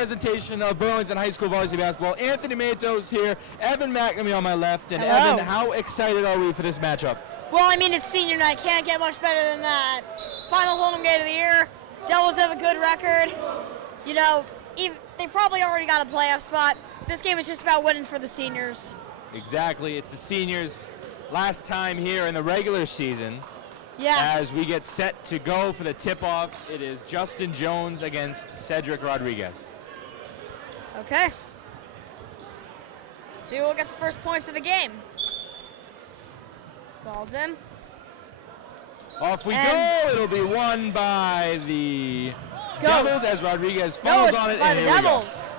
presentation of Burlington High School varsity basketball. Anthony Matos here, Evan McNamee on my left, and Hello. Evan, how excited are we for this matchup? Well, I mean, it's senior night. Can't get much better than that. Final home game of the year. Devils have a good record. You know, they probably already got a playoff spot. This game is just about winning for the seniors. Exactly. It's the seniors' last time here in the regular season. Yeah. As we get set to go for the tip-off, it is Justin Jones against Cedric Rodriguez. Okay. Let's see who will get the first points of the game. Ball's in. Off we go. It'll be won by the Devils as Rodriguez falls on it. By and the here we go. Devils.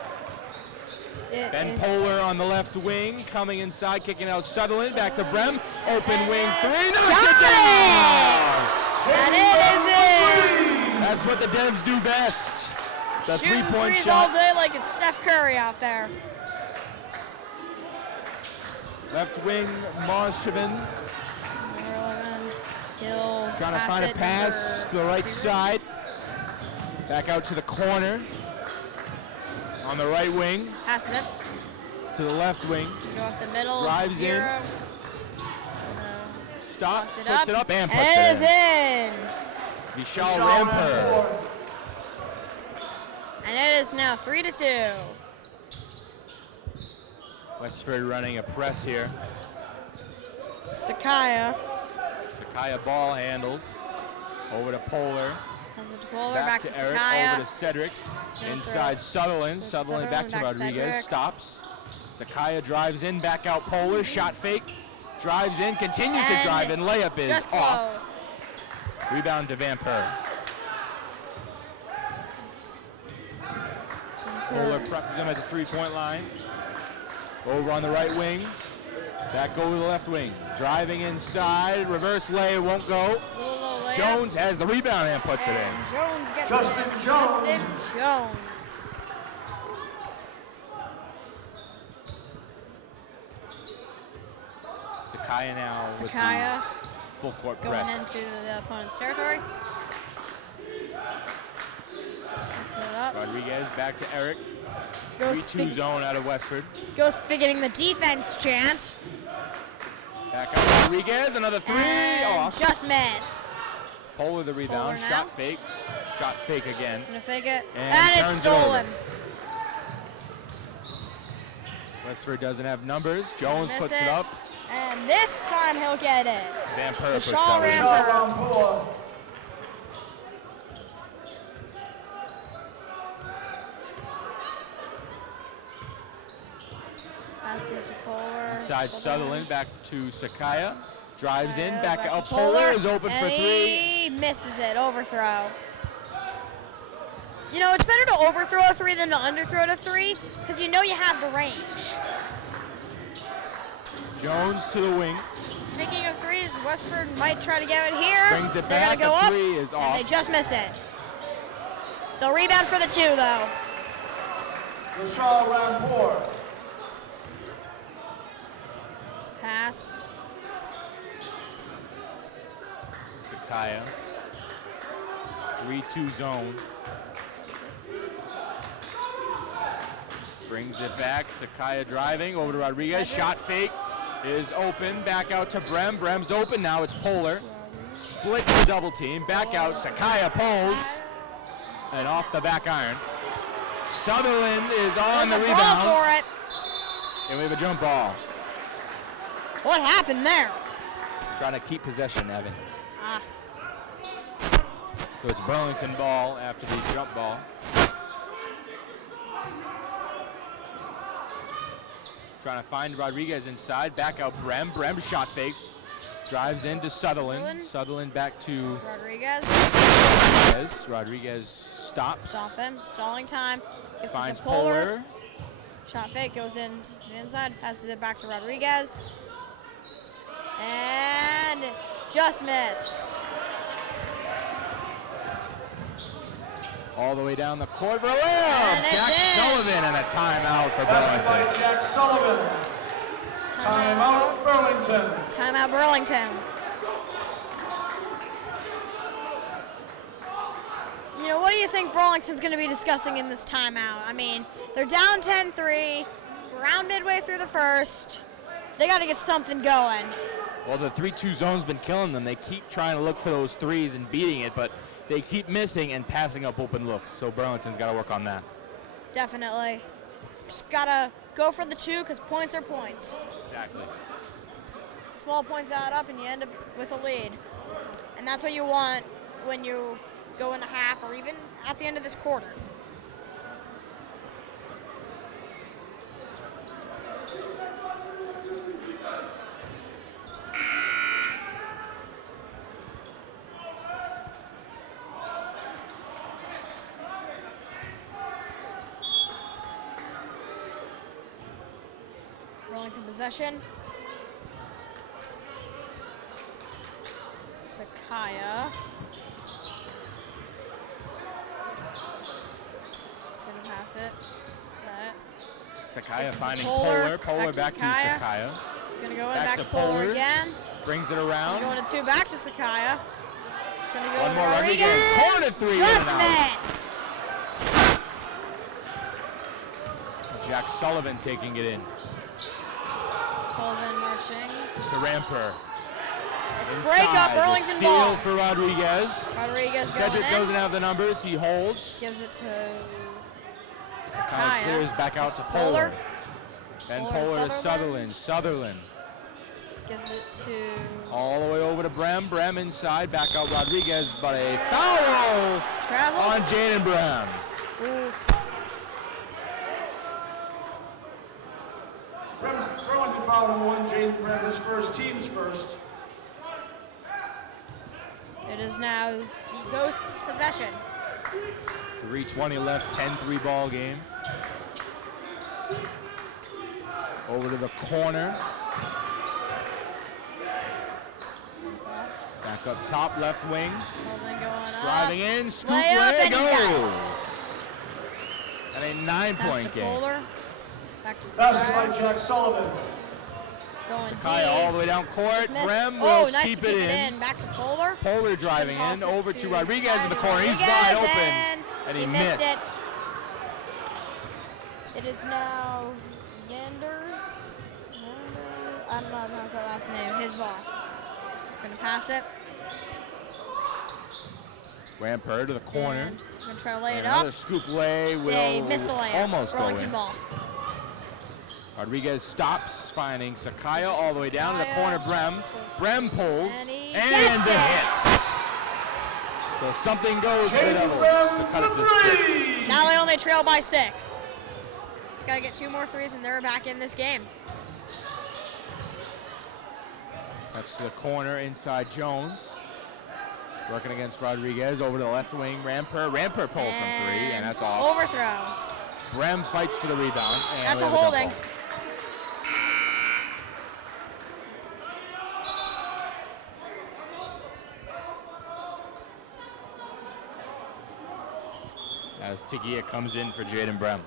Ben Polar on the left wing, coming inside, kicking out Sutherland, back to Brem, open wing three, knocks it down! And it is in! That's what the Devs do best. The Shooting three-point threes shot. all day like it's Steph Curry out there. Left wing, Moshevin. He'll Trying to find a pass to the right side. Back out to the corner. On the right wing. Pass it. To the left wing. Go off the middle. Drives zero. in. Stops, puts it up, and puts it it is in. in. Vishal Rampur. And it is now 3-2. Westford running a press here. Sakaya. Sakaya ball handles. Over to Polar. Has it to Polar, back to Eric, Sakaya. over to Cedric. Inside Sutherland. Sutherland back to Rodriguez. Cedric. Stops. Sakaya drives in, back out Polar. Shot fake. Drives in, continues to drive in. Layup is off. Rebound to Vampire. Polar presses him at the three-point line. Over on the right wing. Back over the left wing. Driving inside. Reverse lay won't go. Jones has the rebound and puts it in. Jones gets Justin it. Jones. Justin Jones. Sakaya now with Sakaya the full court going press. into the opponent's territory. Rodriguez back to Eric. Goes 3-2 zone out of Westford. Goes beginning the defense chant. Back out Rodriguez, another three And off. just missed. Polar the rebound, Polar now. shot fake. Shot fake again. Gonna fake it. And it's turns it stolen. Westford doesn't have numbers. Jones puts it up. And this time he'll get it. Vampire puts Vishal that Rampur. Pass it to Polar. Inside Sutherland, back to Sakaya. Drives in, back out. Polar Polar is open for three. He misses it. Overthrow. You know, it's better to overthrow a three than to underthrow a three, because you know you have the range. Jones to the wing. Speaking of threes, Westford might try to get it here. Brings it They're back. gonna go The up, three is and off. they just miss it. They'll rebound for the two, though. Vishal Rampur. Let's pass. Sakaya. 3-2 zone. Brings it back. Sakaya driving over to Rodriguez. Cedric. Shot fake is open. Back out to Brem. Brem's open now. It's Polar. Split the double team. Back out. Sakaya pulls. And off the back iron. Sutherland is on the There's a rebound. ball for it. And we have a jump ball. What happened there? Trying to keep possession, Evan. Ah. So it's Burlington ball after the jump ball. Trying to find Rodriguez inside. Back out Brem. Brem shot fakes. Drives into Sutherland. Sutherland back to Rodriguez. Rodriguez stops. Stop him. Stalling time. Gives Finds it to Polar. Polar. Shot fake goes in to the inside. Passes it back to Rodriguez. And just missed. All the way down the court for a layup. And it's Jack in. Sullivan and a timeout for Basket by Burlington. Jack Sullivan. Timeout Burlington. Timeout Burlington. You know what? what do you think Burlington's going to be discussing in this timeout? I mean, they're down 10-3, around midway through the first. They got to get something going. Well, the 3-2 zone's been killing them. They keep trying to look for those threes and beating it, but they keep missing and passing up open looks. So Burlington's got to work on that. Definitely. Just got to go for the 2 because points are points. Exactly. Small points add up and you end up with a lead. And that's what you want when you go in a half or even at the end of this quarter. Burlington possession. Sakaya. He's gonna pass it. Sakaya finding Polar. Polar back to Sakaya. He's gonna go in Back back to to Polar Polar. again. Brings it around. Going to 2 back to Sakaya. It's gonna go One to more Rodriguez. Corner 3 in Just and out. missed. Jack Sullivan taking it in. Sullivan marching. To Ramper. It's Inside, breakup, the Burlington steal ball. for Rodriguez. Rodriguez Cedric going in. doesn't have the numbers. He holds. Gives it to Kind of Sakaya. clears back out to Polar. Polar. Then Polar to Polar to Sutherland. Sutherland. Gives it to All the way over to Brem. Brem inside. Back out Rodriguez. But a foul Travel. on Jaden Brem. Oof. Burlington fouled on 1, Jaden Brem, his first, team's first. It is now the Ghosts' possession. 3:20 left. 10-3 ball game. Over to the corner. Back up top, left wing. Sullivan going up. Driving in, scoop Layup, lay, and he's got it. goes. And a 9-point Pass to game. Polar. Back to Basket by Sakaya. Jack Sullivan. Going Kaya all the deep. way down court. Just missed. Brem Oh, will nice keep to keep it in. Back to Polar. Polar driving in, Toss it over to Rodriguez in the corner. He's Rodriguez, wide open, and he missed. it. It is now Xander's. I don't know how to pronounce that last name. His ball. Gonna pass it. Ramper to the corner. And gonna try to lay And it another up. scoop lay will They missed the layup. almost go Burlington in. ball. Rodriguez stops, finding Sakaya all the way down to the Sakaya. corner. Brem pulls, And he and gets it it. hits. So something goes for the Jaden Devils Brem to cut it for to 6. 3. Now they only trail by 6. Just gotta get 2 more threes and they're back in this game. That's to the corner inside Jones. Working against Rodriguez over to the left wing. Ramper pulls from 3, and that's off. Overthrow. Brem fights for the rebound. And That's a we have holding. dump ball. As Tagia comes in for Jaden Brem.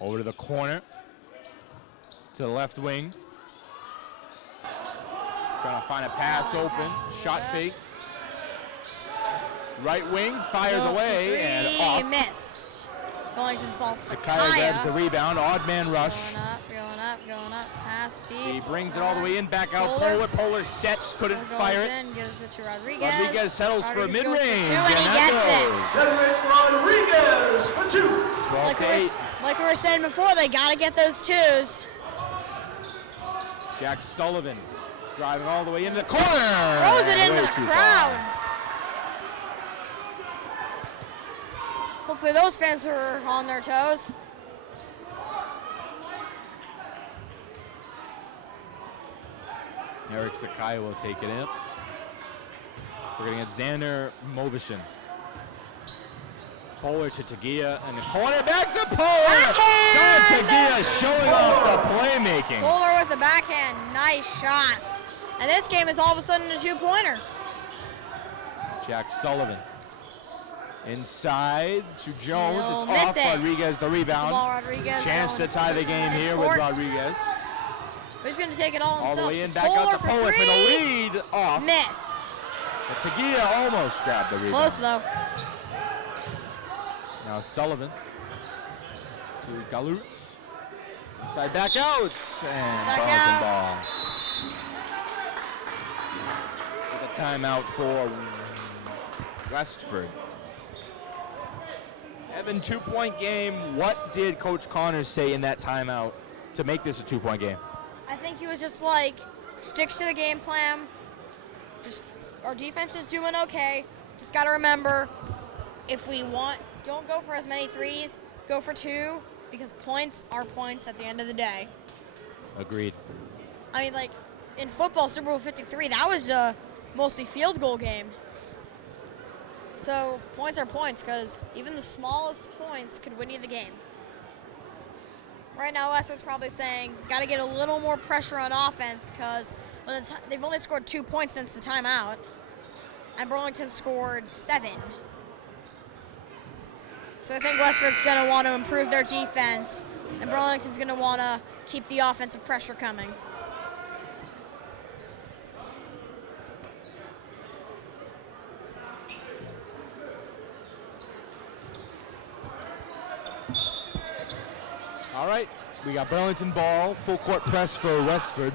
Over to the corner, to the left wing. Trying to find a pass open, shot fake. Right wing, fires away, and off. Missed. Burlington's ball. Sakaya grabs the rebound, odd man rush. Going up, pass deep. He brings it all the way in, back out. Polar. Polar sets, couldn't Polar fire goes it. in, gives it to Rodriguez. Rodriguez settles for Rodriguez goes mid-range, 2, and he that gets it. Rodriguez for 2. 12 to 8. Like we were saying before, they got to get those 2s. Jack Sullivan driving all the way into the corner. Throws it into Way the too crowd. far. Hopefully those fans are on their toes. Eric Sakai will take it in. We're going to get Xander Movishin. Polar to Tagia, and the corner back to Polar. Backhand! Don Tagia showing off the playmaking. Polar with the backhand. Nice shot. And this game is all of a sudden a 2-pointer. Jack Sullivan. Inside to Jones. He'll It's miss off. it. Rodriguez the rebound. Ball Rodriguez. Chance to tie the game here with Rodriguez. But he's going to take it all All himself. the way in, back out to Polar for the lead. Off. Missed. But Tagia almost grabbed the rebound. Close though. Now Sullivan to Galut. Inside back out. And Back Burlington out. ball. With a timeout for Westford. Evan, 2-point game. What did Coach Connors say in that timeout to make this a 2-point game? I think he was just like, sticks to the game plan. Just our defense is doing okay. Just got to remember, if we want, don't go for as many threes. Go for 2, because points are points at the end of the day. Agreed. I mean, like in football, Super Bowl 53, that was a mostly field goal game. So points are points, because even the smallest points could win you the game. Right now, Westford's probably saying, got to get a little more pressure on offense, because they've only scored 2 points since the timeout, and Burlington scored 7. So I think Westford's going to want to improve their defense, and Burlington's going to want to keep the offensive pressure coming. All right, we got Burlington ball, full court press for Westford.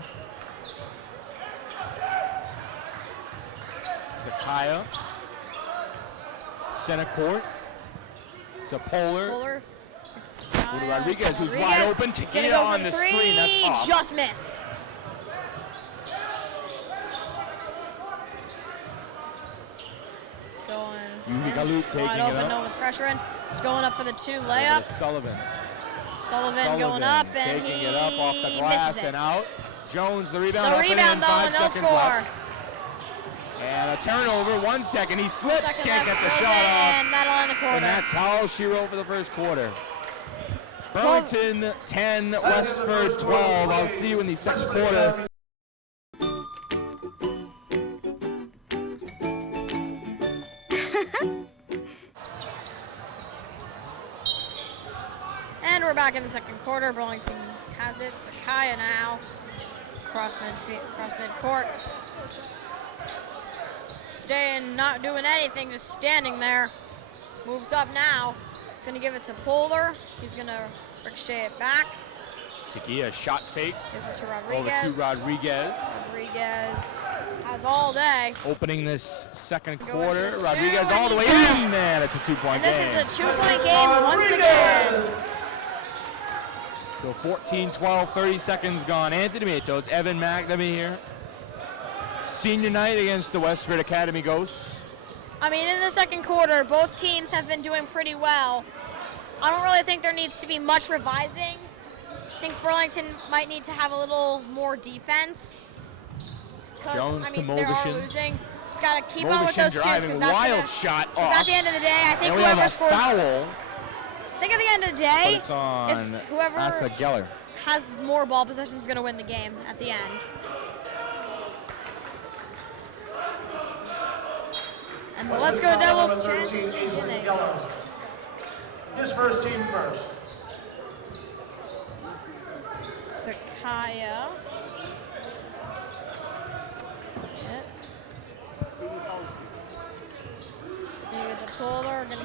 Sakaya, center court to Polar. To Rodriguez, who's wide open. Tagia on the screen, that's off. Just missed. Going Galut taking wide it open, up. no one's pressuring. It's going up for the 2 layup. Sullivan Going up, and taking he it up off the glass misses it. and out. Jones, the rebound. The rebound, though, and they'll score. Left. And a turnover, 1 second. He slips, can't get the shot off. And that'll end the quarter. And that's how she wrote for the first quarter. Burlington 10, Westford 12. I'll see you in the second quarter. And we're back in the second quarter. Burlington has it. Sakaya now. Cross mid-court. Staying, not doing anything, just standing there. Moves up now. He's going to give it to Polar. He's going to ricochet it back. Tagia shot fake. Gives it to Rodriguez. Over to Rodriguez. Rodriguez has all day. Opening this second Going quarter. to the 2, Rodriguez and all the way he's in. in. Man, it's a 2-point game. And this is a 2-point game once again. So 14-12, 30 seconds gone. Anthony Matos, Evan McNamee here. Senior night against the Westford Academy Ghosts. I mean, in the second quarter, both teams have been doing pretty well. I don't really think there needs to be much revising. I think Burlington might need to have a little more defense. Jones I mean, to they are Movishin. losing. Just got to keep on with those twos, driving, because that's wild shot off. at the end of the day, I think And we have whoever a scores. foul. I think at the end of the day, But it's on if whoever Asa Geller. has more ball possession is going to win the game at the end. And let's go Devils. Number 13, Asa Geller. His first team first. Sakaya.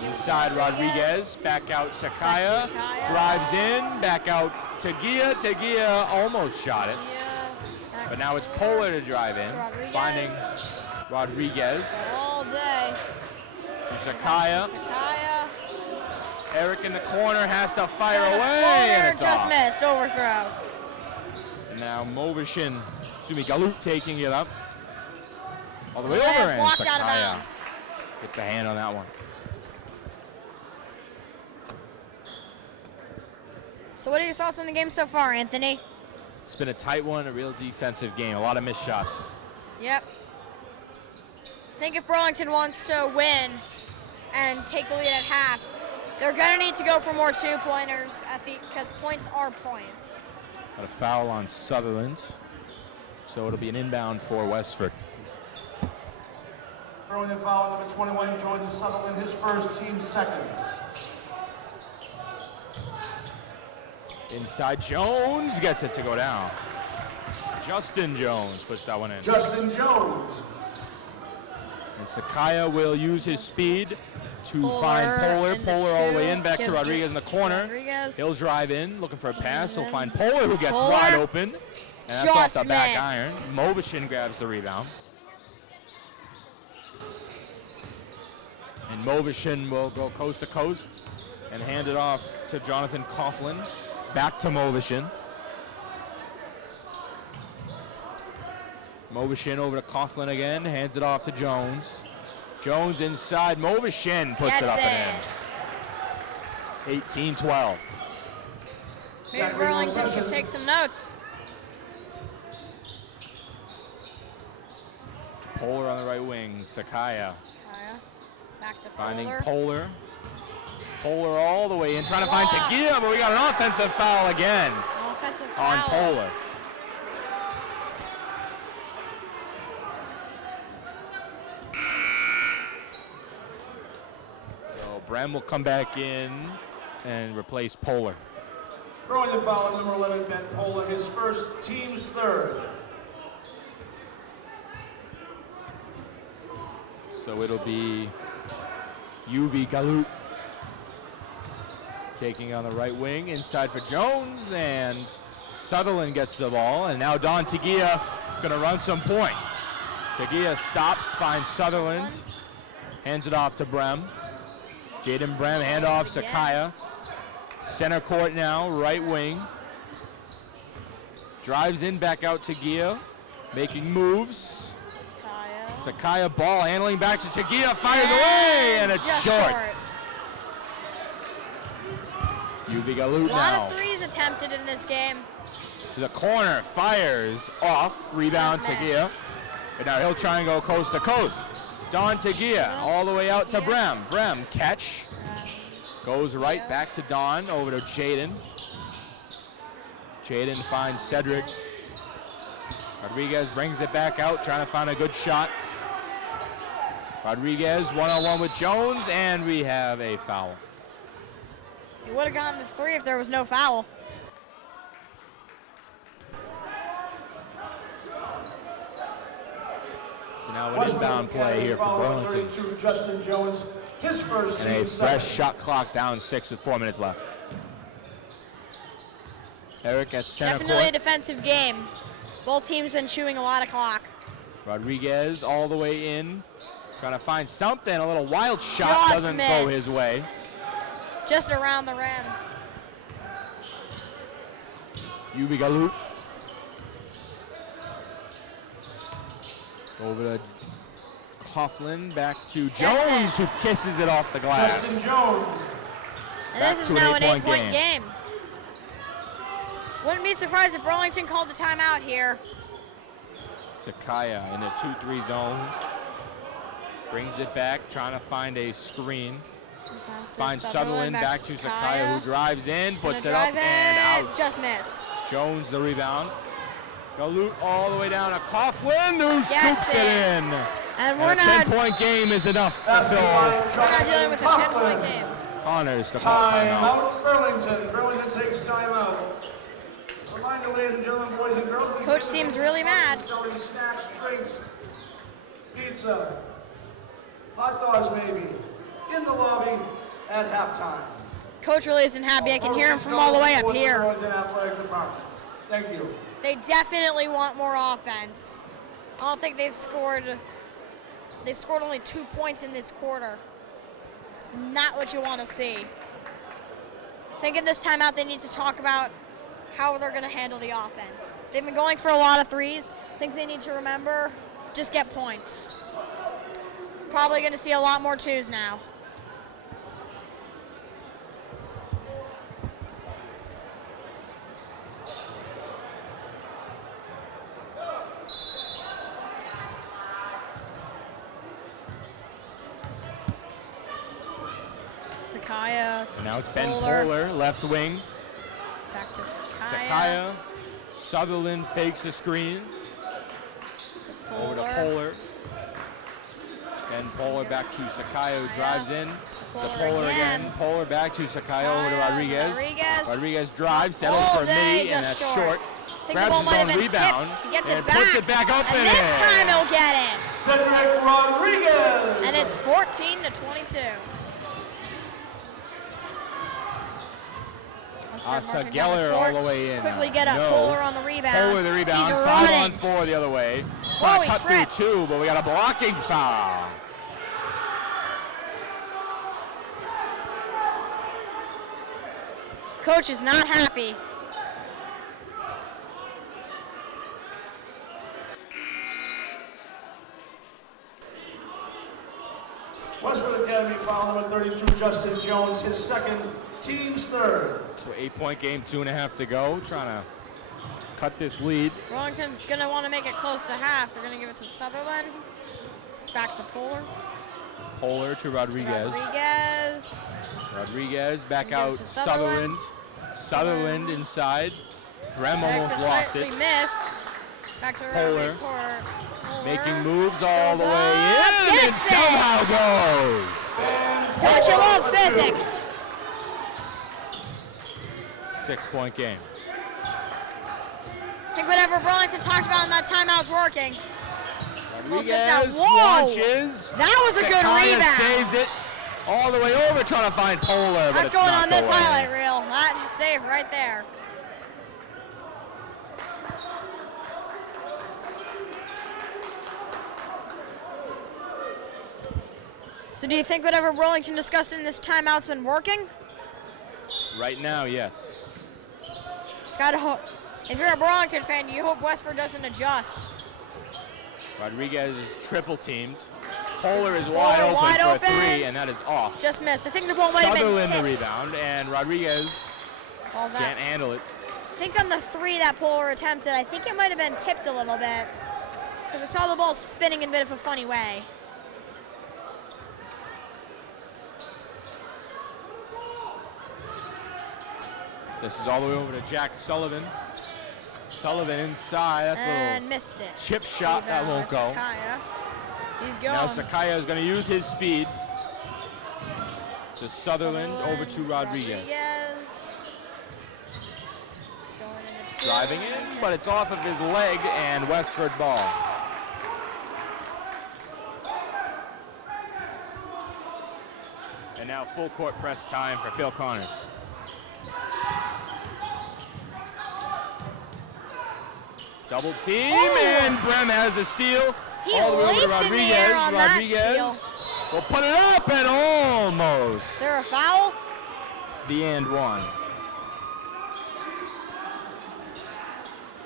Inside Rodriguez, back out Sakaya, drives in, back out Tagia. Tagia almost shot it, but now it's Polar to drive in, finding Rodriguez. All day. To Sakaya. Eric in the corner has to fire And a away, floater and it's just off. missed. Overthrow. And now Galut taking it up. All the way over, and Blocked out of Sakaya bounds. gets a hand on that one. So what are your thoughts on the game so far, Anthony? It's been a tight one, a real defensive game, a lot of missed shots. Yep. I think if Burlington wants to win and take the lead at half, they're going to need to go for more 2-pointers because points are points. Got a foul on Sutherland. So it'll be an inbound for Westford. Throwing in foul number 21, Jordan Sutherland, his first, team second. Inside, Jones gets it to go down. Justin Jones puts that one in. Justin Jones. And Sakaya will use his speed to find Polar. Polar all the way in, back to Rodriguez in the corner. He'll drive in, looking for a pass. He'll find Polar, who gets wide open. And that's off the back iron. Movishin grabs the rebound. And Movishin will go coast to coast and hand it off to Jonathan Coughlin. Back to Movishin. Movishin over to Coughlin again, hands it off to Jones. Jones inside, Movishin puts it up and in. 18-12. Maybe Burlington should take some notes. Polar on the right wing, Sakaya. Back to Finding Polar. Polar. Polar all the way in, trying to find Tagia, but we got an offensive foul again. Offensive foul. On Polar. So Brem will come back in and replace Polar. Throwing in foul number 11, Ben Pola, his first, team's third. So it'll be UV Galut taking on the right wing, inside for Jones, and Sutherland gets the ball, and now Don Tagia gonna run some point. Tagia stops, finds Sutherland, hands it off to Brem. Jaden Brem, handoff, Sakaya. Center court now, right wing. Drives in, back out Tagia, making moves. Sakaya ball handling back to Tagia, fires away, and it's short. UV Galut now. A lot of threes attempted in this game. To the corner, fires off, rebound Tagia. And now he'll try and go coast to coast. Don Tagia all the way out to Brem. Brem catch. Goes right back to Don, over to Jaden. Jaden finds Cedric. Rodriguez brings it back out, trying to find a good shot. Rodriguez one-on-one with Jones, and we have a foul. He would have gotten the three if there was no foul. So now an inbound play here for Burlington. Justin Jones, his first, and a fresh shot clock, down 6 with 4 minutes left. Eric at center Definitely court. a defensive game. Both teams been chewing a lot of clock. Rodriguez all the way in, trying to find something. A little wild shot doesn't go his way. Just around the rim. UV Galut. Over to Coughlin, back to Jones, who kisses it off the glass. Justin Jones. And this is now an 8-point game. Wouldn't be surprised if Burlington called the timeout here. Sakaya in a 2-3 zone. Brings it back, trying to find a screen. Finds Sutherland, back to Sakaya, who drives in, puts it up and out. Just missed. Jones the rebound. Galut all the way down to Coughlin, who scoops it in. And we're a 10-point game is enough. So we're not dealing with a 10-point game. Honors to call timeout. Burlington. Burlington takes timeout. Reminder, ladies and gentlemen, boys and girls. Coach seems really mad. Selling snacks, drinks, pizza, hot dogs maybe, in the lobby at halftime. Coach really isn't happy. I can hear him from all the way up here. Thank you. They definitely want more offense. I don't think they've scored only 2 points in this quarter. Not what you want to see. I think in this timeout they need to talk about how they're going to handle the offense. They've been going for a lot of threes. I think they need to remember, just get points. Probably going to see a lot more twos now. Sakaya. And now it's Ben Polar, left wing. Back to Sakaya. Sakaya. Sutherland fakes a screen. Over to Polar. And Polar back to Sakai, who drives in. To Polar again. Polar back to Sakai, over to Rodriguez. Rodriguez drives, settles for a midi, and that's short. Grabs his own rebound. He gets it and back. puts it back up And this time he'll get it. Cedric Rodriguez. And it's 14-22. Asa Geller all the way in. Quickly get up. No. Polar on the rebound. Polar the rebound. He's 5 running. on 4 the other way. Whoa, Trying to he cut trips. through 2, but we got a blocking foul. Coach is not happy. Westford Academy foul number 32, Justin Jones, his second, team's third. So 8-point game, 2.5 to go. Trying to cut this lead. Burlington's going to want to make it close to half. They're going to give it to Sutherland. Back to Polar. Polar to Rodriguez. Rodriguez back Give it out to Sutherland. Sutherland inside. Brem almost Exit lost slightly it. missed. Back to Polar. Polar. Making moves all the Goes way up, in and gets it. somehow goes. Don't you love physics? 6-point game. I think whatever Burlington talked about in that timeout's working. Rodriguez Whoa! launches. That was a good Sakaya rebound. saves it all the way over, trying to find Polar, but That's it's going not on this going. highlight reel. That save right there. So do you think whatever Burlington discussed in this timeout's been working? Right now, yes. Just gotta hope. If you're a Burlington fan, you hope Westford doesn't adjust. Rodriguez is triple teamed. Polar is Polar wide open for a open. 3, and that is off. Just missed. I think the ball might have been Sutherland the tipped. rebound, and Rodriguez Ball's out. can't handle it. I think on the 3 that Polar attempted, I think it might have been tipped a little bit. Because I saw the ball spinning in a bit of a funny way. This is all the way over to Jack Sullivan. Sullivan inside. That's a And little missed it. chip shot that Rebound won't by go. Sakaya. He's going. Now Sakaya is going to use his speed. To Sutherland over to Rodriguez. Going in the two. Driving in, but it's off of his leg and Westford ball. And now full court press time for Phil Connors. Double team, and Brem has a steal. He All the way over to leaped in the air Rodriguez. on that Rodriguez will put it up and almost. Is there a foul? The and one.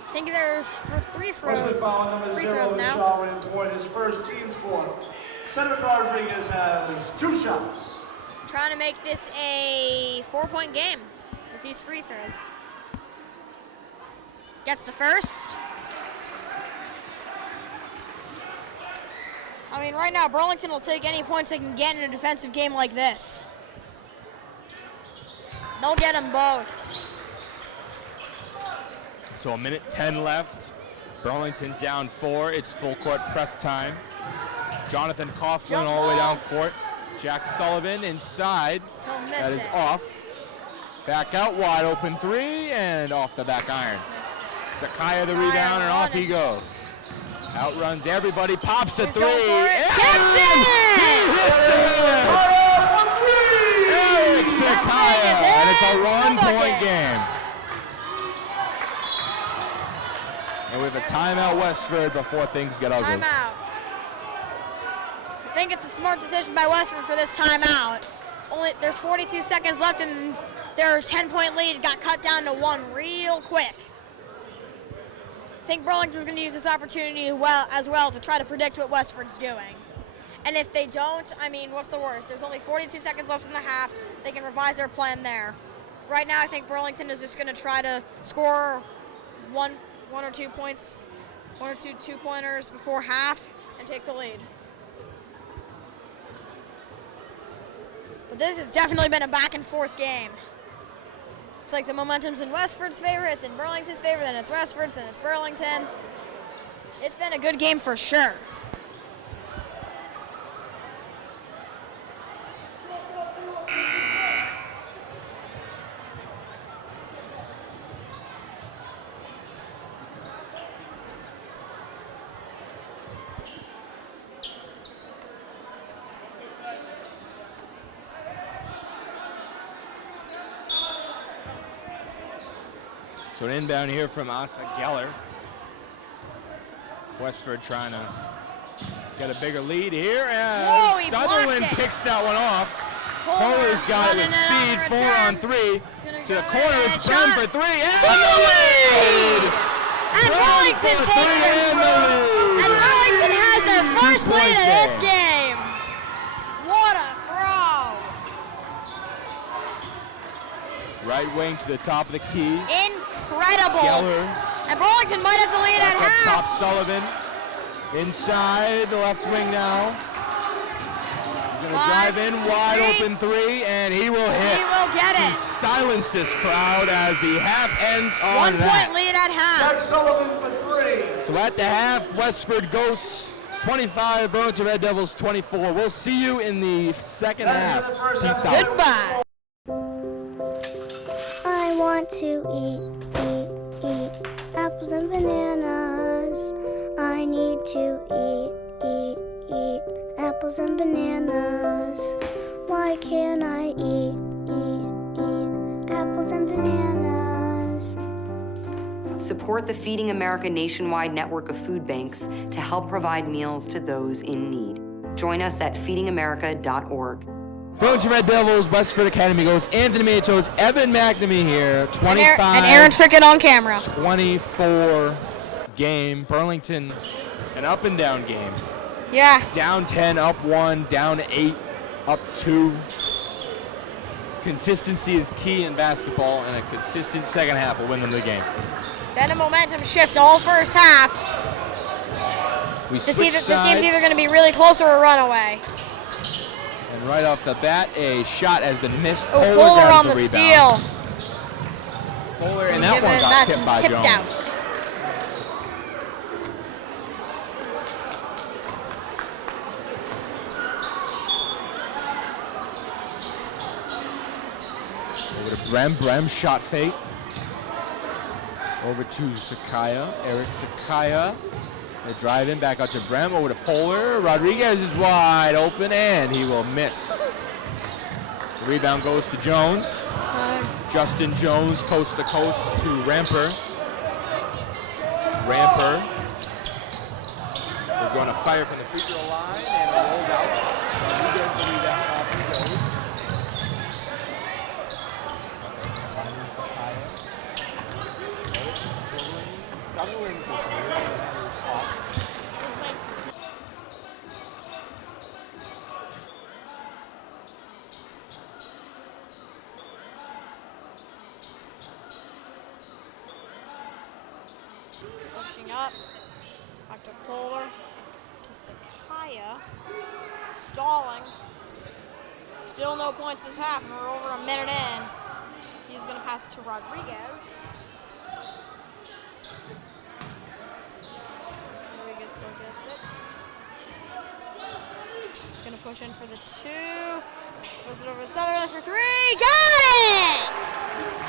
I think there's for free Westford throws. foul number Free 0, throws now. Shaw point, his first team's fourth. Cedric Rodriguez has 2 shots. Trying to make this a 4-point game with these free throws. Gets the first. I mean, right now, Burlington will take any points they can get in a defensive game like this. They'll get them both. So 1:10 left. Burlington down 4. It's full court press time. Jonathan Coughlin Jump all the way ball. down court. Jack Sullivan inside. Don't miss That is it. off. Back out, wide open 3, and off the back iron. Sakaya the rebound, and off he goes. Outruns everybody, pops a He's 3. going for it. and Gets it! He hits it! Eric Sakaya, and it's a in. 1-point Bucket. game. And we have a timeout Westford before things get ugly. Timeout. I think it's a smart decision by Westford for this timeout. There's 42 seconds left, and their 10-point lead got cut down to 1 real quick. I think Burlington's going to use this opportunity as well to try to predict what Westford's doing. And if they don't, I mean, what's the worst? There's only 42 seconds left in the half. They can revise their plan there. Right now, I think Burlington is just going to try to score one or 2 points, 1 or 2 two-pointers before half and take the lead. But this has definitely been a back-and-forth game. It's like the momentum's in Westford's favor, it's in Burlington's favor, then it's Westford's, then it's Burlington. It's been a good game for sure. So an inbound here from Asa Geller. Westford trying to get a bigger lead here. And Whoa, he Sutherland blocked it. picks that one off. Polar's Polar's got it with speed, 4 on 3. To the corner, it's Brem for 3, and the lead! And Burlington takes the lead! And Burlington has their first lead of this there. game. What a throw. Right wing to the top of the key. Incredible. Geller. And Burlington might have the lead at Back up top, half. Sullivan. Inside the left wing now. He's going to Five, drive in, wide three. open 3, and he will hit. He will get He it. silenced this crowd as the half ends on 1 that. point lead at half. Jack Sullivan for 3. So at the half, Westford Ghosts 25, Burlington Red Devils 24. We'll see you in the second half. That's the first Peace half. out. Goodbye. I want to eat apples and bananas. I need to eat apples and bananas. Why can't I eat apples and bananas? Support the Feeding America nationwide network of food banks to help provide meals to those in need. Join us at feedingamerica.org. Burlington Red Devils, Westford Academy goes Anthony Matos, Evan McNamee here, 25. And Aaron Trickett on camera. 24 game. Burlington, an up and down game. Yeah. Down 10, up 1, down 8, up 2. Consistency is key in basketball, and a consistent second half will win them the game. Been a momentum shift all first half. We This switch game's sides, either going to be really close or a runaway. and right off the bat, a shot has been missed. Oh, Polar Polar grabs on the rebound. steal. Polar, and Gonna that give one it- got that's tipped by tipped Jones. out. Over to Brem. Brem shot fake. Over to Sakaya. Eric Sakaya. They drive in, back out to Brem. Over to Polar. Rodriguez is wide open, and he will miss. The rebound goes to Jones. Justin Jones, coast to coast to Ramper. Ramper is going to fire from the free throw line, and it rolls out. Rodriguez the rebound off he goes. Pushing up. Back to Polar. To Sakaya. Stalling. Still no points this half, and we're over a minute in. He's going to pass it to Rodriguez. Rodriguez still gets it. He's going to push in for the 2. Goes it over to Sutherland for 3. Got it!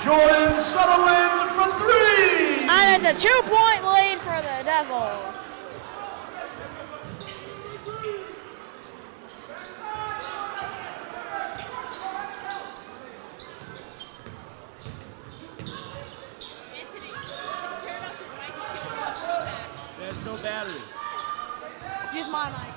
Jordan Sutherland for 3. And it's a 2-point lead for the Devils. There's no battery. Use my mic.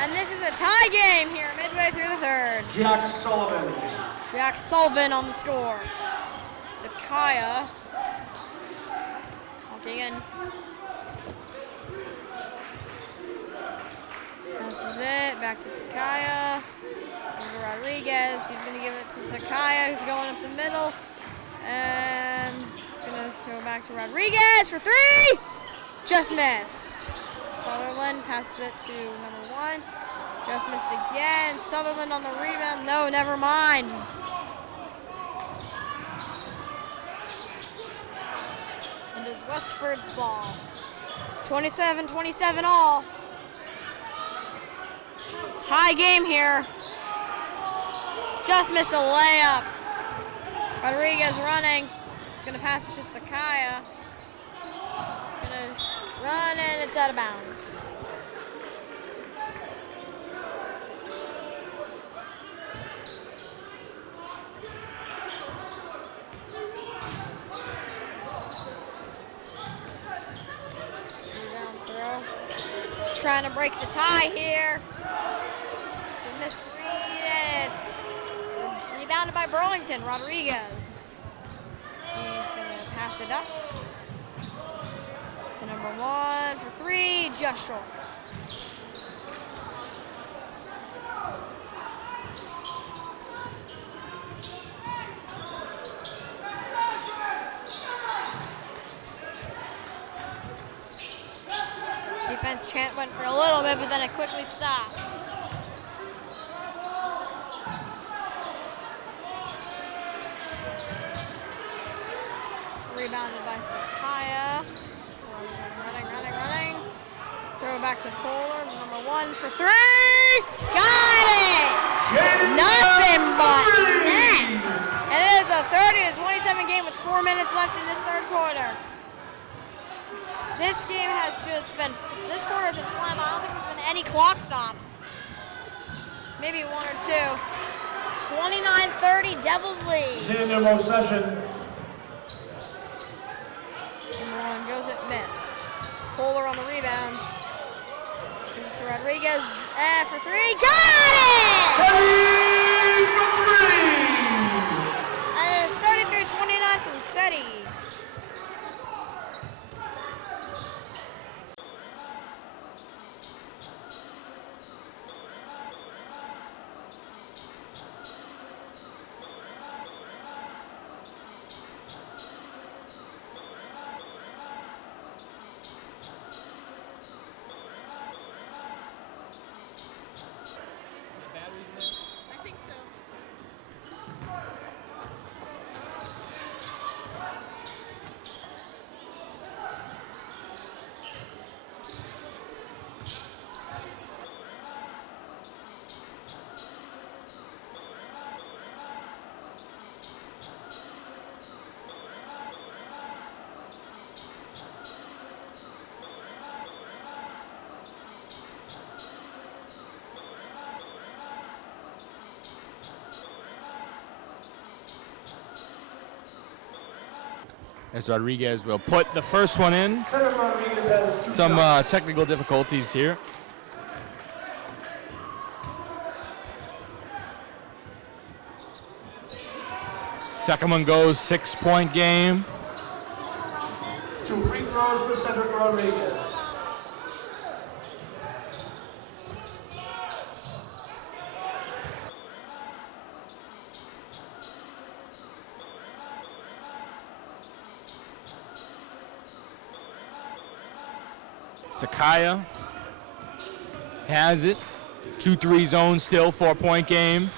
And this is a tie game here, midway through the third. Jack Sullivan. Jack Sullivan on the score. Sakaya. Walking in. Passes it. Back to Sakaya. Over Rodriguez. He's going to give it to Sakaya, who's going up the middle. And it's going to throw back to Rodriguez for 3. Just missed. Sutherland passes it to number 1. Just missed again. Sutherland on the rebound. No, never mind. It is Westford's ball. 27-27 all. Tie game here. Just missed a layup. Rodriguez running. He's gonna pass it to Sakaya. Gonna run and it's out of bounds. Rebound throw. Trying to break the tie here. To misread it. It's rebounded by Burlington. Rodriguez. He's gonna pass it up to number 1 for 3, just short. Defense chant went for a little bit, but then it quickly stopped. Rebounded by Sakaya. Running. Throw back to Polar, number 1 for 3. Got it! Nothing but net. And it is a 30-27 game with 4 minutes left in this third quarter. This game has just been, this quarter has been flying by. I don't think there's been any clock stops. Maybe 1 or 2. 29-30, Devils lead. Senior session. Number 1 goes it, missed. Polar on the rebound. Gives it to Rodriguez for 3. Got it! 7 for 3. And it is 33-29 from Steady. As Rodriguez will put the first one in. Rodriguez has 2 Some shots. technical difficulties here. Second one goes, 6-point game. 2 free throws for Cedric Rodriguez. Sakaya has it. 2-3 zone still, 4-point game.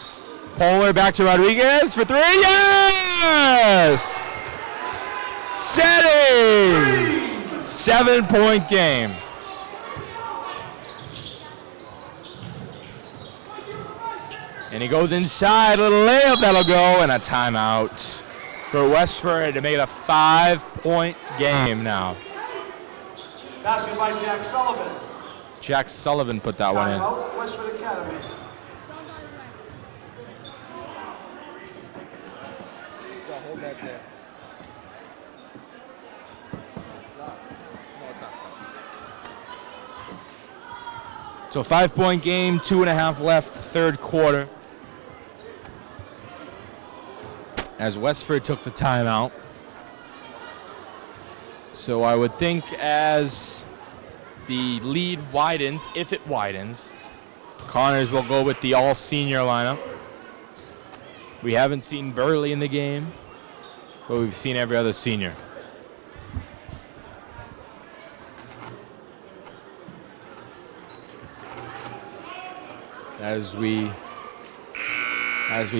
Polar back to Rodriguez for 3. Yes! Setting! 7-point game. And he goes inside, little layup, that'll go, and a timeout for Westford to make it a 5-point game now. Basket by Jack Sullivan. Jack Sullivan put that one in. Timeout, Westford Academy. Hold that there. So 5-point game, 2.5 left, third quarter. As Westford took the timeout. So I would think as the lead widens, if it widens, Connors will go with the all-senior lineup. We haven't seen Burley in the game, but we've seen every other senior. As we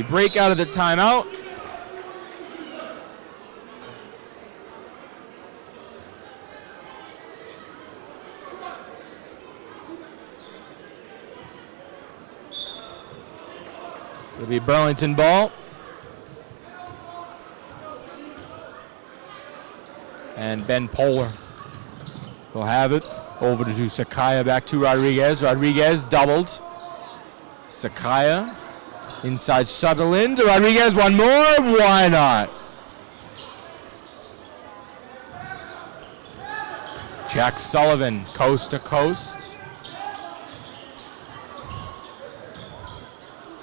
break out of the timeout, It'll be Burlington ball. And Ben Poehler will have it. Over to Sakaya, back to Rodriguez. Rodriguez doubled. Sakaya inside Sutherland. Rodriguez, one more. Why not? Jack Sullivan, coast to coast.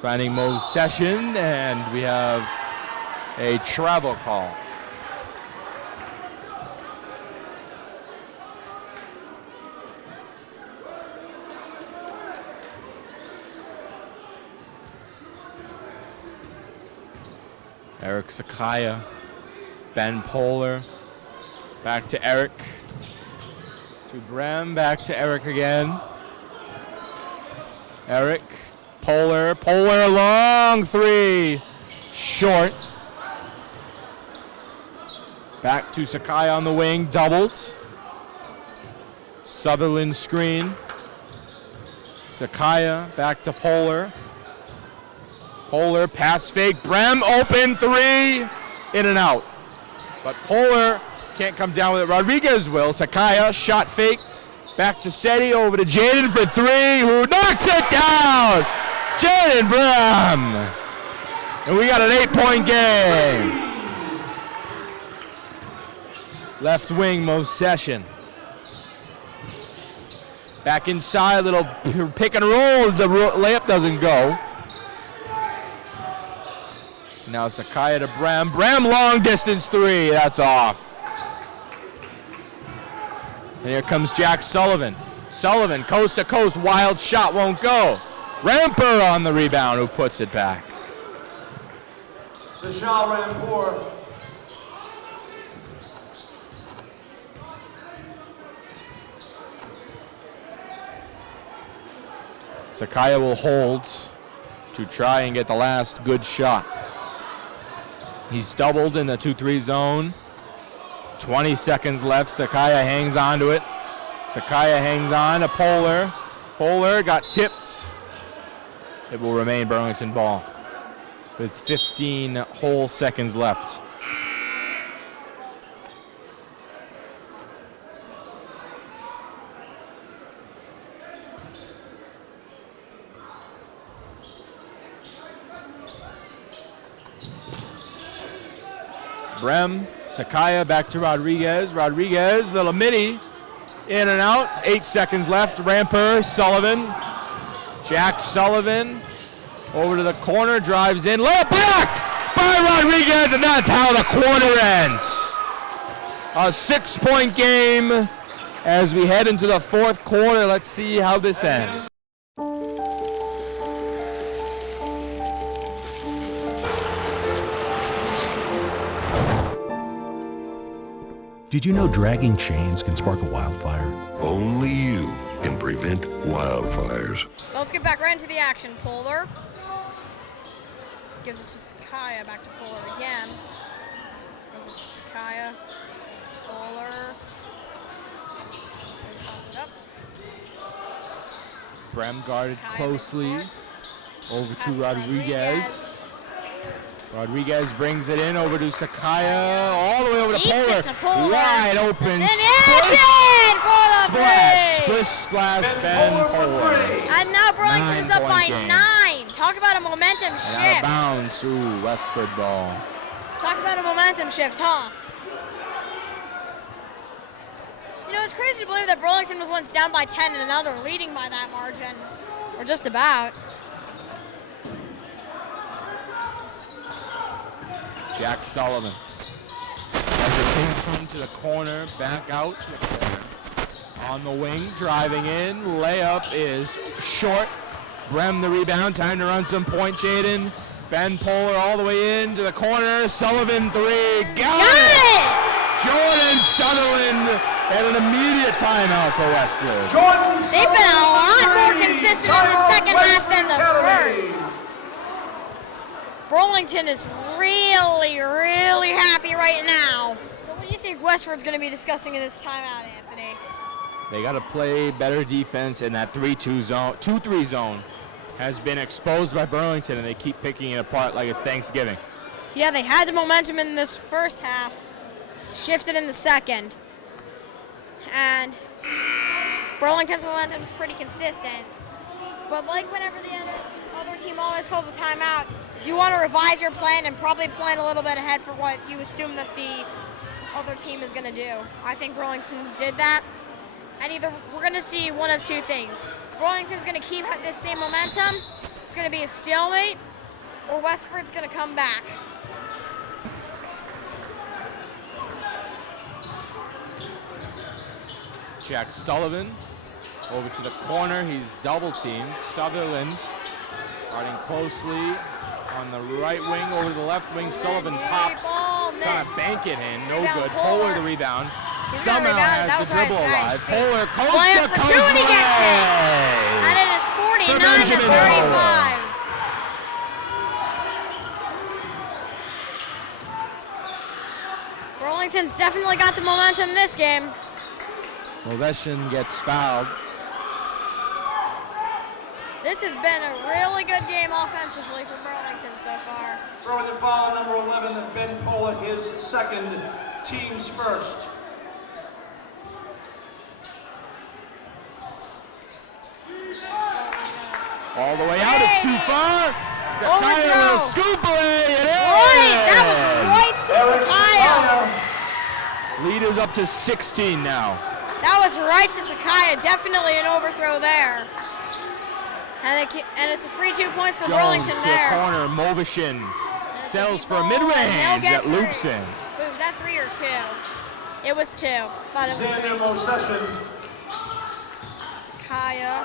Finding Mo's session, and we have a travel call. Eric Sakaya, Ben Poehler, back to Eric, to Brem, back to Eric again. Eric, Poehler, long three, short. Back to Sakaya on the wing, doubled. Sutherland screen. Sakaya, back to Poehler. Poehler, pass fake, Brem, open three, in and out. But Poehler can't come down with it. Rodriguez will. Sakaya, shot fake, back to Seti, over to Jaden for three, who knocks it down! Jaden Brem! And we got an 8-point game. Left wing, Mo Session. Back inside, little pick and roll, the layup doesn't go. Now Sakaya to Brem. Brem, long distance three, that's off. And here comes Jack Sullivan. Sullivan, coast to coast, wild shot, won't go. Ramper on the rebound, who puts it back. Vishal Rampur. Sakaya will hold to try and get the last good shot. He's doubled in the 2-3 zone. 20 seconds left. Sakaya hangs on to it. Sakaya hangs on to Poehler. Poehler got tipped. It will remain Burlington ball with 15 whole seconds left. Brem, Sakaya back to Rodriguez. Rodriguez, little midi, in and out. 8 seconds left. Ramper, Sullivan. Jack Sullivan over to the corner, drives in. Layup blocked by Rodriguez, and that's how the quarter ends. A 6-point game as we head into the fourth quarter. Let's see how this ends. Did you know dragging chains can spark a wildfire? Only you can prevent wildfires. Well, let's get back right into the action. Poehler gives it to Sakaya, back to Poehler again. Gives it to Sakaya. Poehler. He's going to toss it up. Brem guarded Sakaya closely. Over to Pass to Rodriguez. Rodriguez brings it in over to Sakaya, all the way over to Eats Poehler. it to Poehler. Wide open. It's in for the Splash, three. splish, splash, Ben Poehler. And now Burlington is up by 9-point game. 9. Talk about a momentum And out of shift. bounds. Ooh, Westford ball. Talk about a momentum shift, huh? You know, it's crazy to believe that Burlington was once down by 10 and now they're leading by that margin. Or just about. Jack Sullivan. As it came into the corner, back out to the corner. On the wing, driving in. Layup is short. Brem the rebound. Time to run some point, Jaden. Ben Poehler all the way into the corner. Sullivan three. Got it! Jordan Sutherland and an immediate timeout for Westwood. Jordan They've been a lot more Sutherland, consistent in the second half than the Academy. first. Burlington is really, really happy right now. So what do you think Westford's going to be discussing in this timeout, Anthony? They got to play better defense in that 3-2 zone, 2-3 zone. has been exposed by Burlington, and they keep picking it apart like it's Thanksgiving. Yeah, they had the momentum in this first half, shifted in the second. And Burlington's momentum is pretty consistent. But like whenever the other team always calls a timeout, you want to revise your plan and probably plan a little bit ahead for what you assume that the other team is going to do. I think Burlington did that. And either we're going to see one of two things. Burlington's going to keep this same momentum, it's going to be a stalemate, or Westford's going to come back. Jack Sullivan over to the corner. He's double teamed. Sutherland guarding closely on the right wing over to the left wing. Sullivan pops, trying to bank it in. No good. Polar the rebound. Somehow has the dribble alive. Polar coast to coast and he gets it. And it is 49 to 35. Burlington's definitely got the momentum this game. Ovechkin gets fouled. This has been a really good game offensively for Burlington so far. Throwing the foul, number 11, Ben Pola, his second, team's first. All the way out, it's too far. Sakaya will scoop away, it is! Right, that was right to Sakaya. Lead is up to 16 now. That was right to Sakaya, definitely an overthrow there. And it's a free 2 points for Jones Burlington to there. the corner, Movichin sells for a mid-range that loops in. Wait, was that 3 or 2? It was 2. Thought it was 3. Sakaya.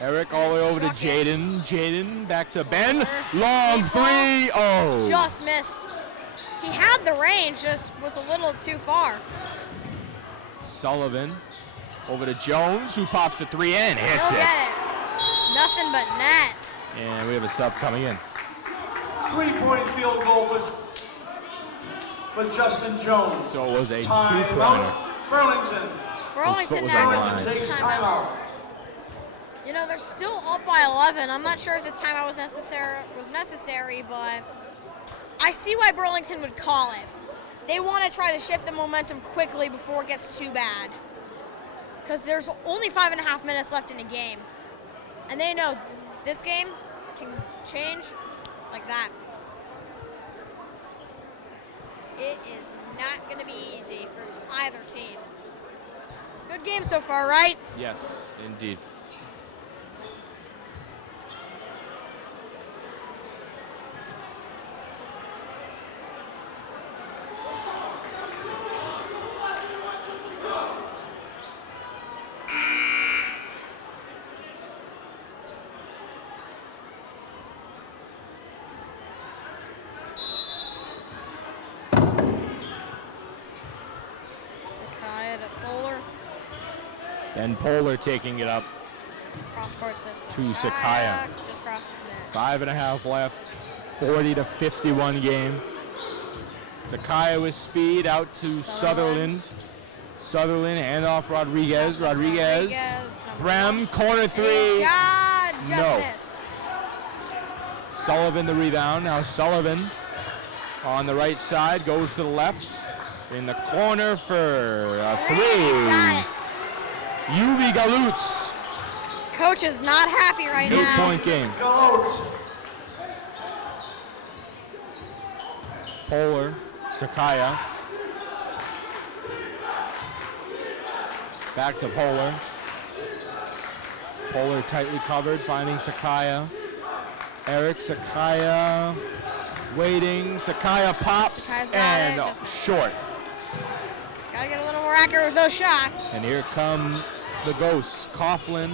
Eric all the way over to Jaden. Jaden back to Ben. Long three. Oh. Just missed. He had the range, just was a little too far. Sullivan over to Jones, who pops the 3 in. Hits He'll it. get it. Nothing but net. And we have a sub coming in. 3-point field goal with Justin Jones. So it was a Timeout. two-pointer. Burlington. Burlington was now online. Burlington takes timeout. You know, they're still up by 11. I'm not sure if this timeout was necessary, but I see why Burlington would call it. They want to try to shift the momentum quickly before it gets too bad. Because there's only 5.5 minutes left in the game. And they know this game can change like that. It is not going to be easy for either team. Good game so far, right? Yes, indeed. And Polar taking it up Cross-court system. to Sakaya. Just crosses mid. 5.5 left, 40 to 51 game. Sakaya with speed out to Sutherland. Sutherland hand off Rodriguez. Rodriguez. Brem, corner 3. Just missed. Sullivan the rebound. Now Sullivan on the right side goes to the left. In the corner for a 3. Got it. Yuvi Galutz. Coach is not happy right now. 8-point game. Polar, Sakaya. Back to Polar. Polar tightly covered, finding Sakaya. Eric Sakaya waiting. Sakaya pops and short. Gotta get a little more accurate with those shots. And here come the ghosts. Coughlin.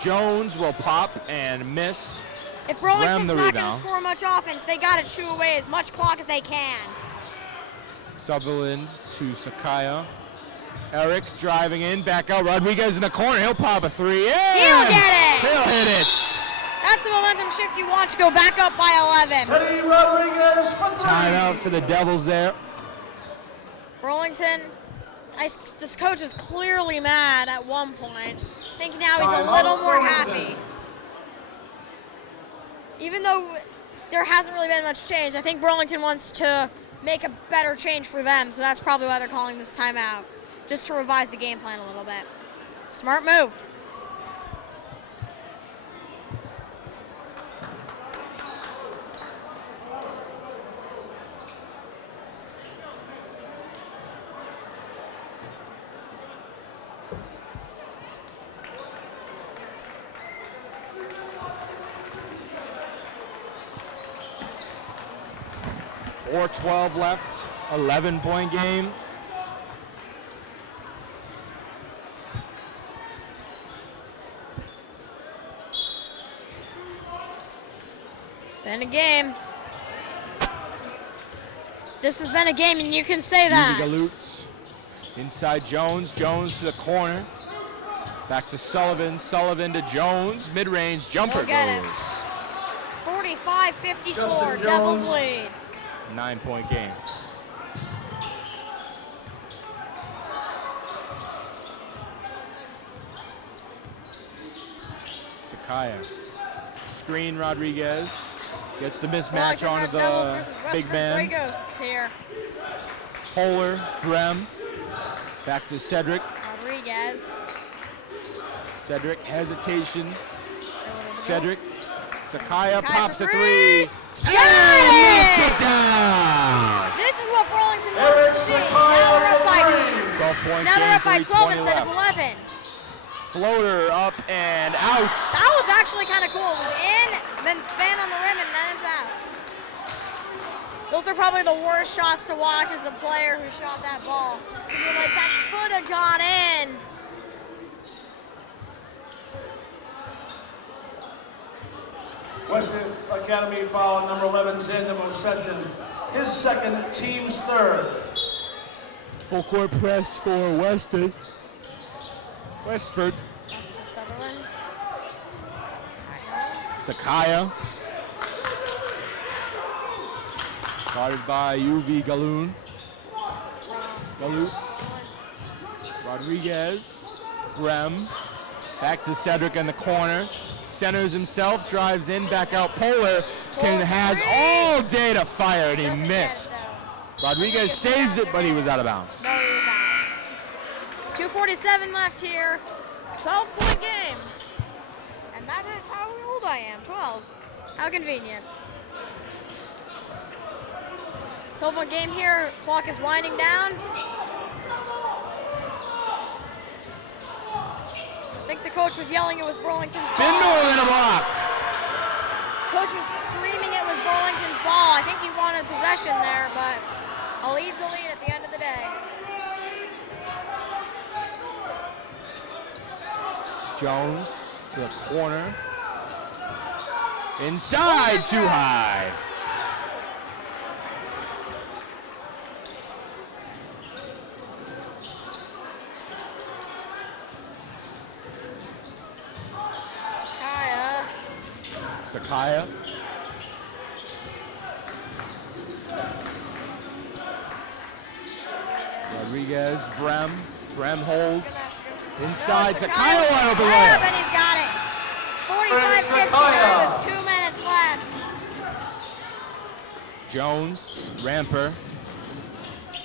Jones will pop and miss. If Burlington's not going to score much offense, they got to chew away as much clock as they can. Sutherland to Sakaya. Eric driving in, back out. Rodriguez in the corner. He'll pop a 3. Yeah! He'll get it! He'll hit it! That's the momentum shift you want to go back up by 11. Rodriguez for 3. Timeout for the Devils there. Burlington this coach was clearly mad at one point. I think now he's a little more happy. Even though there hasn't really been much change, I think Burlington wants to make a better change for them, so that's probably why they're calling this timeout, just to revise the game plan a little bit. Smart move. .412 left, 11-point game. Been a game. This has been a game, and you can say that. Galoots inside Jones. Jones to the corner. Back to Sullivan. Sullivan to Jones. Mid-range jumper Get goes. it. 45-54, Devils lead. 9-point game. Sakaya. Screen Rodriguez. Gets the mismatch onto the big man. Ghosts here. Polar, Brem. Back to Cedric. Rodriguez. Cedric, hesitation. Cedric. Sakaya Sakaya pops a for three. Got Knocks it! it down! This is what Burlington wants to see. Now they're up by 12-point now they're game, up by 12 3:20 instead of left. 11. Floater up and out. That was actually kind of cool. It was in, then span on the rim, and then it's out. Those are probably the worst shots to watch as a player who shot that ball. You're like, that could have gone in. Westford Academy foul on number 11, Zandamo Session. His second, team's third. Full court press for Westford. That's to Sutherland. Sakaya. Guarded by UV Galoon. Galoot. Rodriguez. Brem. Back to Cedric in the corner. Centers himself, drives in, back out. Polar has all day to fire, and he missed. Rodriguez saves it, but he was out of bounds. No, he was out. 2:47 left here. 12-point game. And that is how old I am, 12. How convenient. 12-point game here. Clock is winding down. I think the coach was yelling it was Burlington's ball. Spin move and a block. Coach was screaming it was Burlington's ball. I think he wanted possession there, but a lead's a lead at the end of the day. Jones to the corner. Inside, too high. Sakaya. Rodriguez, Brem. Brem holds. Inside, Sakaya wide open layup. And he's got it. 45-59 with 2 minutes left. Jones, Ramper.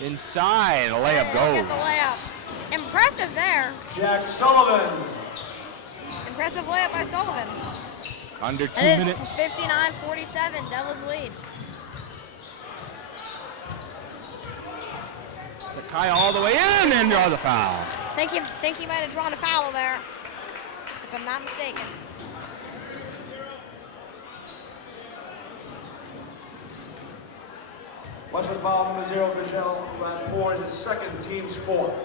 Inside, a layup Get goes. the layup. Impressive there. Jack Sullivan. Impressive layup by Sullivan. Under 2 It is minutes. 59-47, Devils lead. Sakaya all the way in and draw the foul. Think he might have drawn a foul there, if I'm not mistaken. Westford foul number 0, Michelle Rancourt, his second, team's fourth.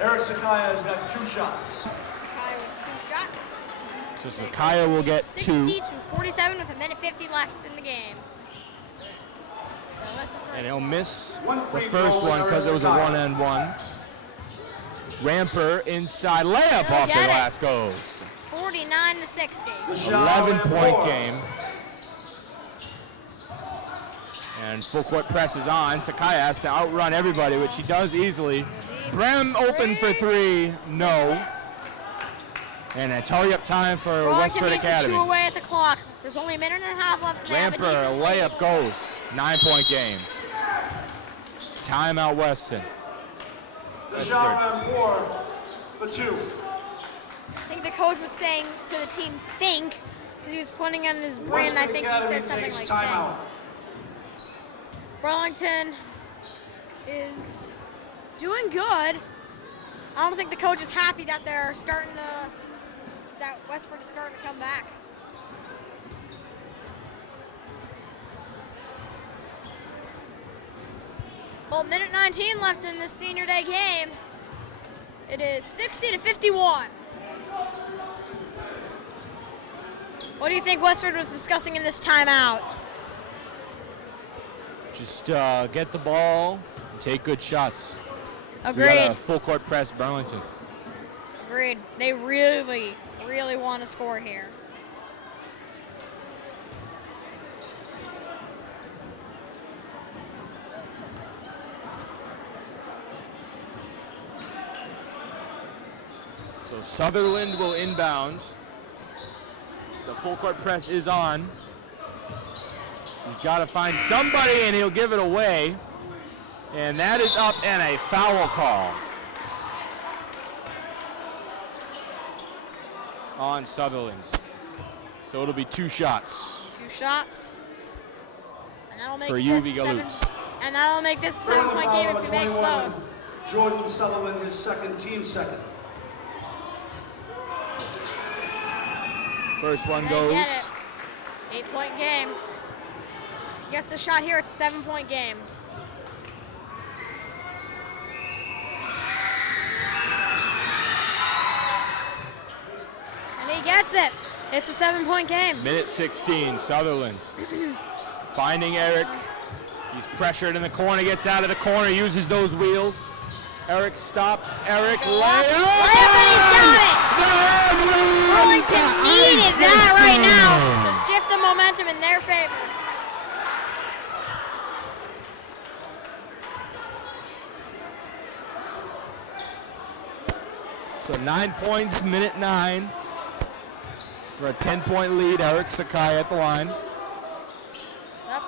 Eric Sakaya has got 2 shots. Sakaya with 2 shots. So Sakaya will get 60 2. to 47 with 1:50 left in the game. And he'll miss One the free first throw, one because it was a Sakaya. 1-and-1. Ramper inside layup He'll off the get it. glass goes. 49-60. 11-point game. And full court press is on. Sakai has to outrun everybody, which he does easily. Brem open for three, no. And it's hurry up time for Westford Academy. 2 away at the clock. There's only a minute and a half left. Lamper, layup goes. 9-point game. Timeout Weston. The shot on 4 for 2. I think the coach was saying to the team, think, because he was pointing on his brain. I think he said something like timeout. Burlington is doing good. I don't think the coach is happy that they're starting to, that Westford is starting to come back. Well, minute 19 left in this senior day game. It is 60-51. What do you think Westford was discussing in this timeout? Just get the ball and take good shots. Agreed. We got a full court press Burlington. Agreed. They really, really want to score here. So Sutherland will inbound. The full court press is on. He's got to find somebody and he'll give it away. And that is up and a foul call on Sutherland. So it'll be 2 shots. 2 shots. And that'll make for this UV Galut. And that'll make this a 7-point game if he makes both. Jordan Sullivan, his second, team second. First one They goes. get it. 8-point game. If he gets a shot here, it's a 7-point game. And he gets it. It's a 7-point game. Minute 16, Sutherland. Finding Eric. He's pressured in the corner, gets out of the corner, uses those wheels. Eric stops. Eric layup and he's got it. Burlington needed that right now to shift the momentum in their favor. So 9 points, minute 9. For a 10-point lead, Eric Sakai at the line. It's up.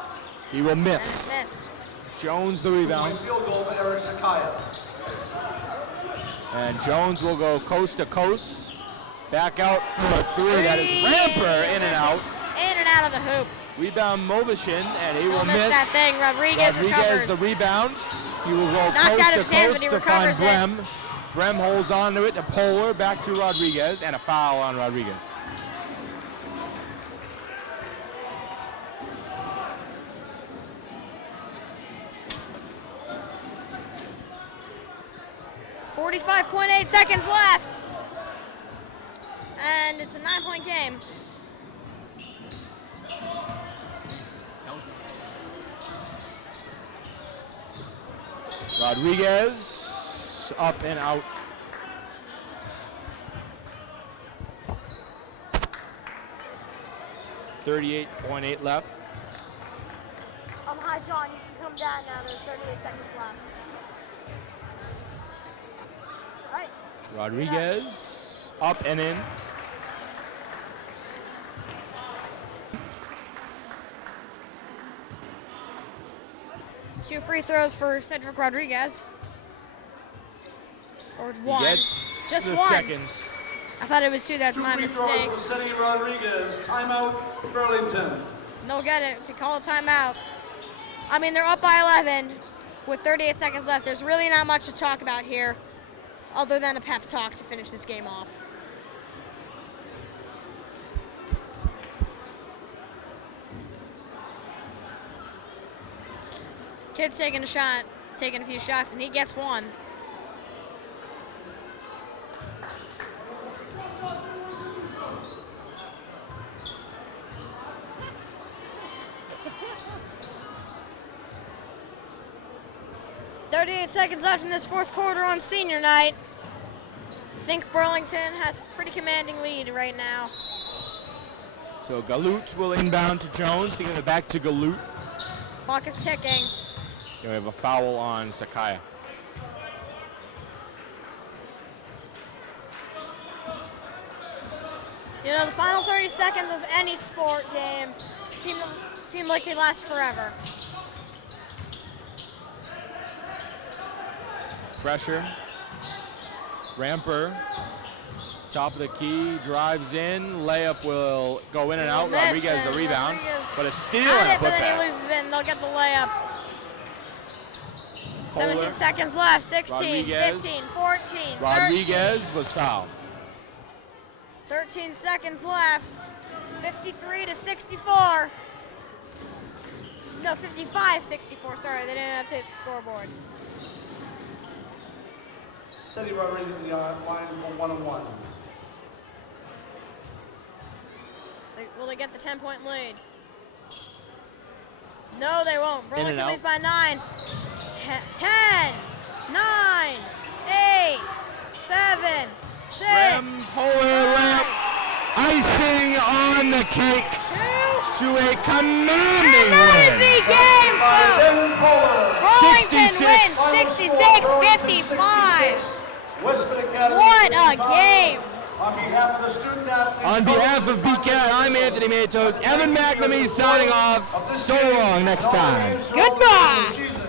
He will miss. And missed. Jones the rebound. Field goal for Eric Sakai. And Jones will go coast to coast. Back out for a 3. That is Ramper in and out. In and out of the hoop. Rebound Movishin, and he will miss miss. that thing. Rodriguez recovers. The rebound. He will go Knocked out of coast his to hands, coast but he to find recovers it. Brem. Brem holds on to it to Polar, back to Rodriguez, and a foul on Rodriguez. .8 seconds left. And it's a 9-point game. Rodriguez up and out. .8 left. Hi, John. You can come down now. There's 38 seconds left. All right. Rodriguez up and in. Two free throws for Cedric Rodriguez. Or one. He gets just the one. second. I thought it was 2. That's my Free mistake. throws for Cedric Rodriguez. Timeout, Burlington. They'll get it to call a timeout. I mean, they're up by 11 with 38 seconds left. There's really not much to talk about here other than a pep talk to finish this game off. Kid's taking a shot, taking a few shots, and he gets one. .38 seconds left in this fourth quarter on senior night. I think Burlington has a pretty commanding lead right now. So Galut will inbound to Jones to give it back to Galut. Clock is ticking. We have a foul on Sakaya. You know, the final 30 seconds of any sport game seem like they last forever. Pressure. Ramper. Top of the key, drives in. Layup will go in and out. Rodriguez the rebound. But a steal and a but then putback. he loses it and they'll get the layup. 17 seconds left. 16, Rodriguez. 15, 14, Rodriguez 13. was fouled. 13 seconds left. 53 to 64. No, 55-64. Sorry, they didn't have to hit the scoreboard. City Rodriguez in the line for 1-on-1. Will they get the 10-point lead? No, they won't. In and Burlington out. leads by 9. 10, 9, 8, 7, 6. Rem Polar layup. Icing on the cake to a commanding And that is the game, folks. Burlington wins 66-55. Westford Academy. What a game. On behalf of the student athletes. On behalf of BCAT, I'm Anthony Matos. Evan McNamee signing off. So long next time. Goodbye.